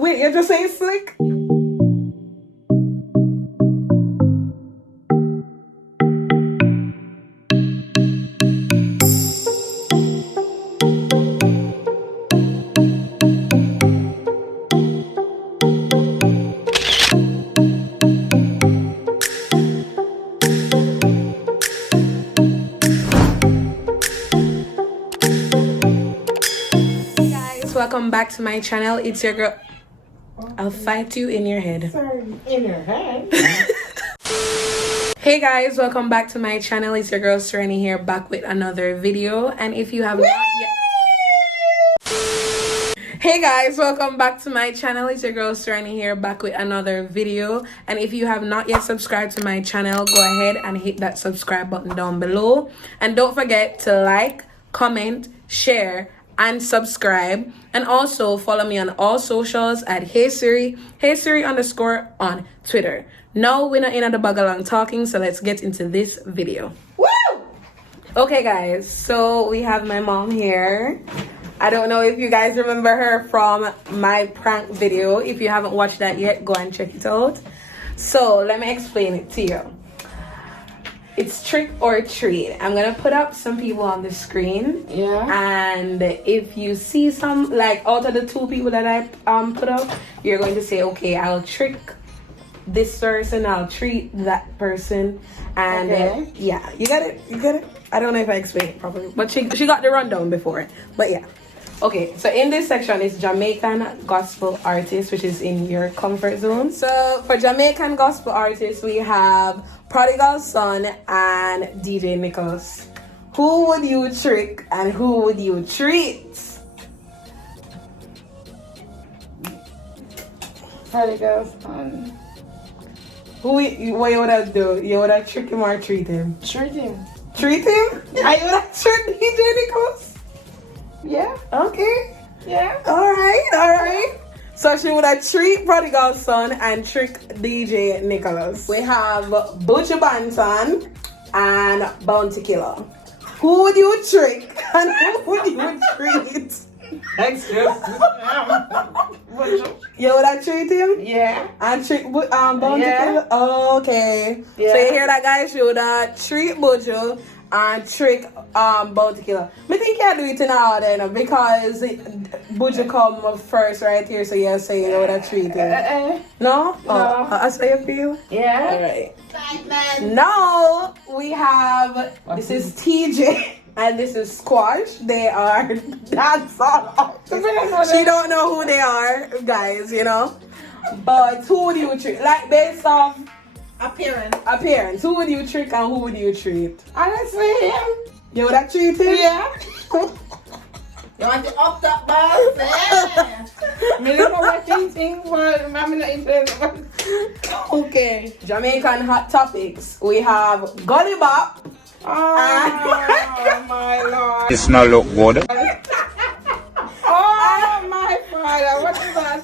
Wait, you're just saying slick? Welcome back to my channel. It's your girl. I'll fight you in your head. Sorry, in your head. Hey guys, welcome back to my channel. It's your girl Sereni here, back with another video. And if you have not yet, hey guys, welcome back to my channel. It's your girl Sereni here, back with another video. And if you have not yet subscribed to my channel, go ahead and hit that subscribe button down below. And don't forget to like, comment, share, and subscribe, and also follow me on all socials at Hey Siri _ on Twitter. Now we're not in at the bag along talking, so let's get into this video. Woo! Okay guys, so we have my mom here. I don't know if you guys remember her from my prank video. If you haven't watched that yet, go and check it out. So let me explain it to you. It's trick or treat. I'm gonna put up some people on the screen. Yeah. And if you see some, like out of the two people that I put up, you're going to say, okay, I'll trick this person, I'll treat that person, and okay. Yeah, you got it. You got it. I don't know if I explained it properly, but she got the rundown before. But yeah. Okay, so in this section is Jamaican gospel artists, which is in your comfort zone. So for Jamaican gospel artists, we have Prodigal Son and DJ Nicholas. Who would you trick and who would you treat? Prodigal Son. What you would have do? You would have trick him or treat him? Treat him. Treat him? I would have trick DJ Nicholas? Yeah. Okay. Yeah. Alright. So she would have treat Prodigal Son and trick DJ Nicholas. We have Butcher Banton and Bounty Killer. Who would you trick and who would you treat? You would have treat him? Yeah. And trick Bounty Killer? Okay. Yeah. So you hear that, guys? She would have treat Butcher and trick Bounty Killer. I think you do it in order, you know, because Butcher come first right here, so you say you would have treated him. No? Oh, that's how you feel? Yeah. Alright. Now we have, this is TJ and this is Squash. They are dancehall artists. She don't know who they are, guys, you know. But who would you treat? Like based off appearance. Who would you trick and who would you treat? Honestly, him. You would have treat him? Yeah. You want to up that boss? Yeah. Me don't know what things, but I'm not interested. Okay. Jamaican hot topics. We have Gully Bop. Oh my lord. It's not look good. Oh my father. What is that?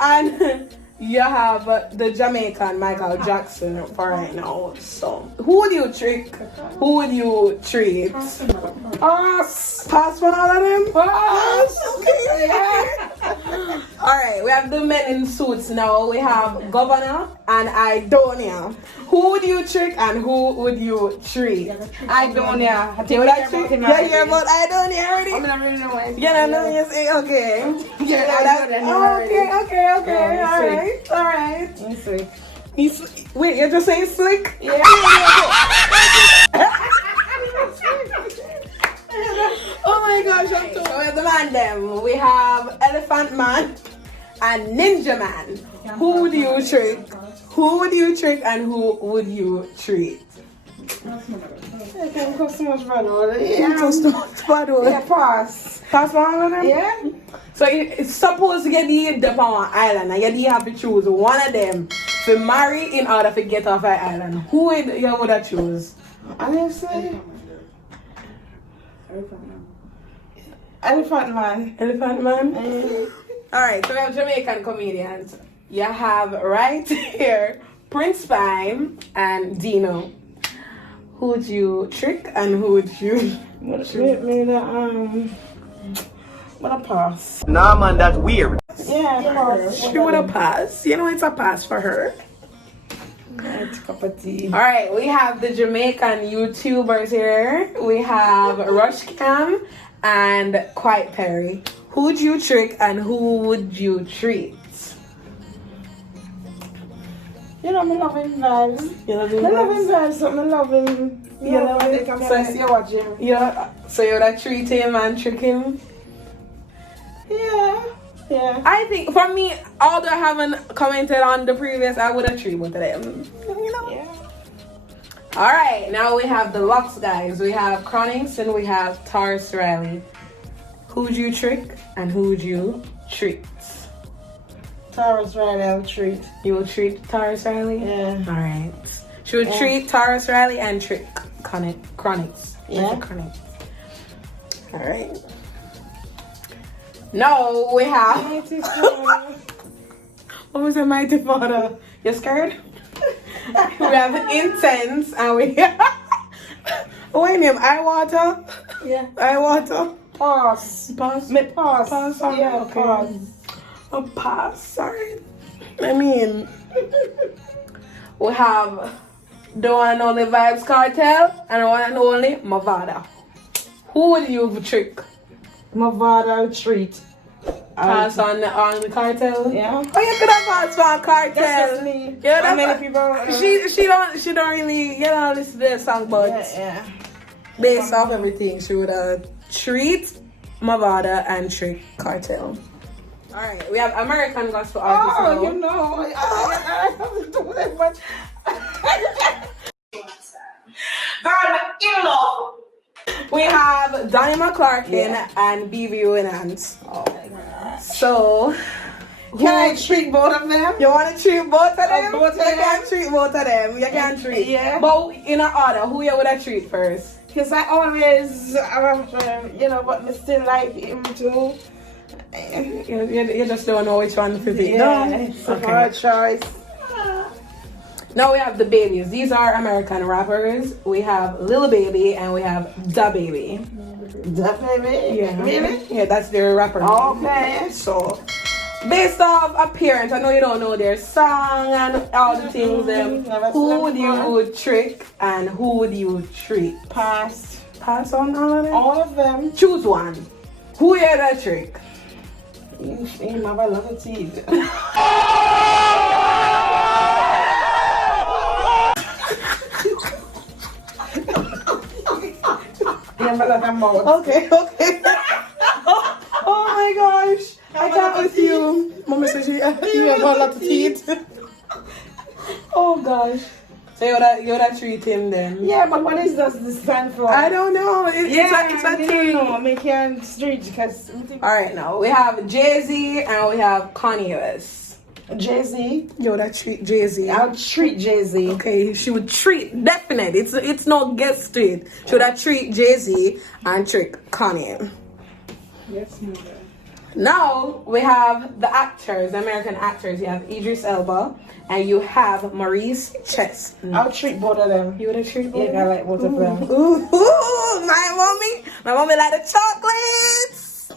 And you have the Jamaican Michael Jackson for right now. So, who would you trick? Who would you treat? Pass one all of them? Pass. Okay. Yeah. Alright, we have the men in suits now. We have Governor and Idonia. Who would you trick and who would you treat? Idonia. You would have trick? Yeah, you're about Idonia already? I'm not really know what You don't know, you say, okay. Yeah, Okay. Alright. Slick. Wait, you're just saying slick? Yeah. Oh my gosh, I'm too. We have the man them. We have Elephant Man and Ninja Man. Who would you trick? Who would you trick and who would you treat? Yeah, customers bad. Yeah, pass. Pass one of them? Yeah. So it's supposed to get the up on an island and you have to choose one of them to marry in order to get off an island. Who would you would have choose? Honestly, Elephant Man. Elephant Man? Alright, so we have Jamaican comedians. You have right here Prince Pine and Dino. Who would you trick and who would you treat me? But I pass. Nah, man, that's weird. Yeah, pass. She would have passed. You know, it's a pass for her. It's a cup of tea. All right, we have the Jamaican YouTubers here. We have Rush Cam and Quiet Perry. Who'd you trick and who would you treat? You know, I love him vibes. You know, I love him vibes, so I love him. You know, I think I'm so watch him. Yeah, so you would treat him and trick him? Yeah. Yeah. I think for me, although I haven't commented on the previous, I would have treated both of them. You know? Yeah. Alright, now we have the Lux guys. We have Chronix and we have Taurus Riley. Who would you trick and who would you treat? Taurus Riley, I'll treat. You will treat Taurus Riley? Yeah. Alright. She would treat Taurus Riley and trick Chronix. Yeah. Chronix. Alright. No, we have. What was the mighty father? You scared? We have Intense and we have. What name? Eye water? Yeah. Eye water? Pass. Pass. Me pass. Pass. Yeah, Okay. pass. A pass. Sorry. I mean, we have the one and only Vibes Cartel and the one and only Mavada. Who would you trick? Mavada, I'll treat. Pass on the cartel? Yeah. Oh, you could have passed for a cartel. Definitely. Yeah, How that's many people? she don't really listen to the song, but Yeah. based off everything, she would treat Mavada and trick cartel. All right, we have American gospel artists. Oh, now. you know, I haven't done that much. Girl, I'm in love. We have Donnie McClarkin Yeah. and BB Winans. Oh my God. So, Can I treat both of them? you want to treat both of them? both of You them? can treat both of them. You can treat. Yeah. But in an order, who you would have treat first? Because I always, but I still like him too. You just don't know which one to pick. Yeah, No? it's a Okay. hard choice. Now we have the babies. These are American rappers. We have Lil Baby and we have Da Baby. Definitely. Yeah. Really? Yeah, that's their rapper name. Okay. So, based off appearance, I know you don't know their song and all the things. Never Who seen would them you trick and who would you treat? Pass. Pass on all of them? All of them. Choose one. Who you that trick? You have a lot of teeth. You have a lot of mouth. Okay. Oh my gosh. I can't with you. Mommy says you have a lot of teeth. Oh gosh. So you're that treat him then? Yeah, but what is this stand for? I don't know. It's a thing. No, I can't street because Alright, now we have Jay-Z and we have Kanye West. Jay-Z. Yo, that treat Jay-Z. I'll treat Jay-Z. Okay, she would treat, definite. It's no guess to it. She would treat Jay-Z and trick Kanye. Yes, mother. Now we have the actors, the American actors. You have Idris Elba and you have Maurice Chestnut. I'll treat both of them. You would treat both? Yeah, I like both of them. Ooh, my mommy like the chocolates.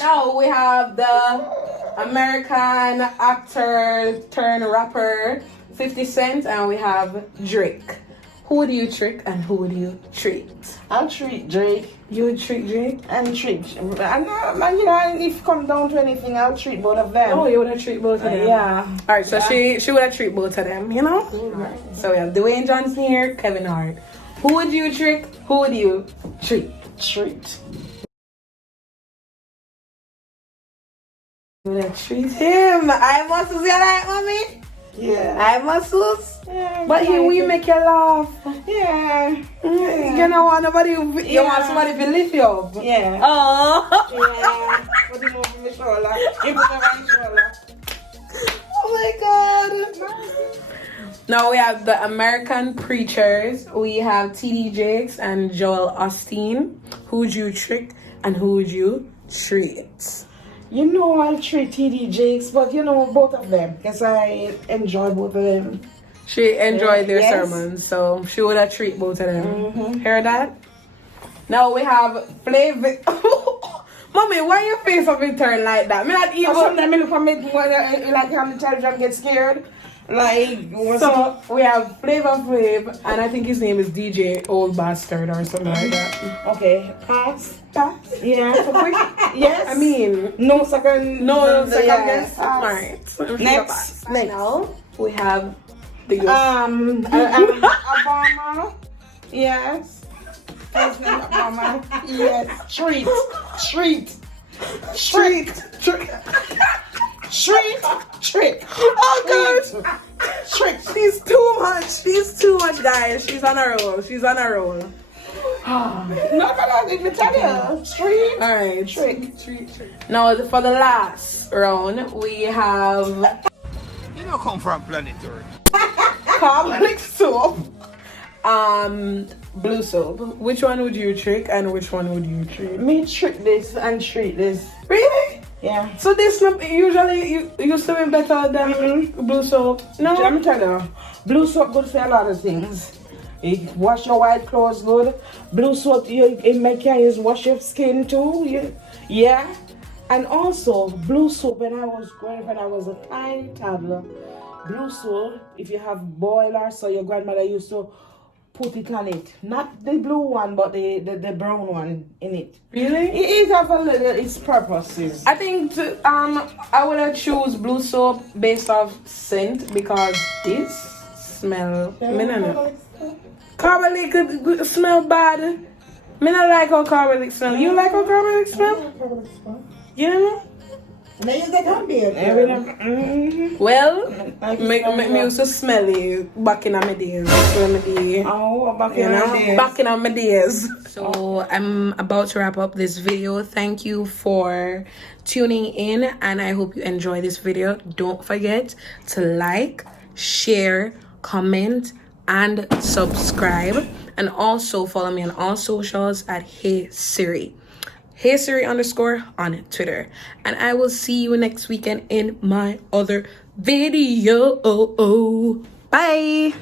Now we have the American actor turned rapper 50 Cent and we have Drake. Who would you trick and who would you treat? I'll treat Drake. You would treat Drake? And treat. And if it come down to anything, I'll treat both of them. Oh, you would have treat both of them? Yeah. Alright, so she would have treat both of them, you know? Right. So we have Dwayne Johnson here, Kevin Hart. Who would you trick? Who would you treat? Treat. You would have treat him. I muscles, you like, mommy? Yeah. I muscles. Yeah, But he will make you laugh. Yeah. You don't want nobody. You want somebody to lift you up. Yeah. Oh. Yeah. Put him over my shoulder. Give him over my shoulder. Oh my God. Now we have the American Preachers. We have TD Jakes and Joel Osteen. Who would you trick and who would you treat? You know, I'll treat TD Jakes, but both of them because I enjoy both of them. She enjoyed their Yes. sermons, so she would have treat both of them. Mm-hmm. Hear that? Now we have flavor. Mommy, why your face of it turn like that? Me not even. Sometimes I look for me when like I'm television get scared. Like So we have Flavor Flav, and I think his name is DJ Old Bastard or something like that. okay, pass. Pass. Yeah, for quick. Yes. I mean, no second. no second yeah, guess. pass. Alright. Next. Now we have the Obama. Yes. President Obama. Yes. Treat. Oh gosh. Trick. She's too much. She's too much, guys. She's on a roll. No, let me tell you. Street. Alright. Trick. Now for the last round, we have You don't come from planet Earth. garlic soap, blue soap. Which one would you trick and which one would you treat? Me trick this and treat this. Really? Yeah. So this usually you used to be better than blue soap. No. Let me tell you, blue soap good for a lot of things. It wash your white clothes good. Blue soap it make you use wash your skin too. Yeah. And also blue soap when I was a tiny toddler. Blue soap, if you have boiler, so your grandmother used to put it on it. Not the blue one, but the brown one in it. Really? It have a little its purposes. I think I would choose blue soap based off scent because this smell. Me no know. Carbolic could smell bad. Me not like how carbolic smell. You like how carbolic smell? You know? Now you get on there. Well, me used to smell it back in my days. Oh, back in my days. Back in my days. So I'm about to wrap up this video. Thank you for tuning in, and I hope you enjoy this video. Don't forget to like, share, comment, and subscribe, and also follow me on all socials at Hey Siri. Hey Siri _ on Twitter. And I will see you next weekend in my other video. Bye.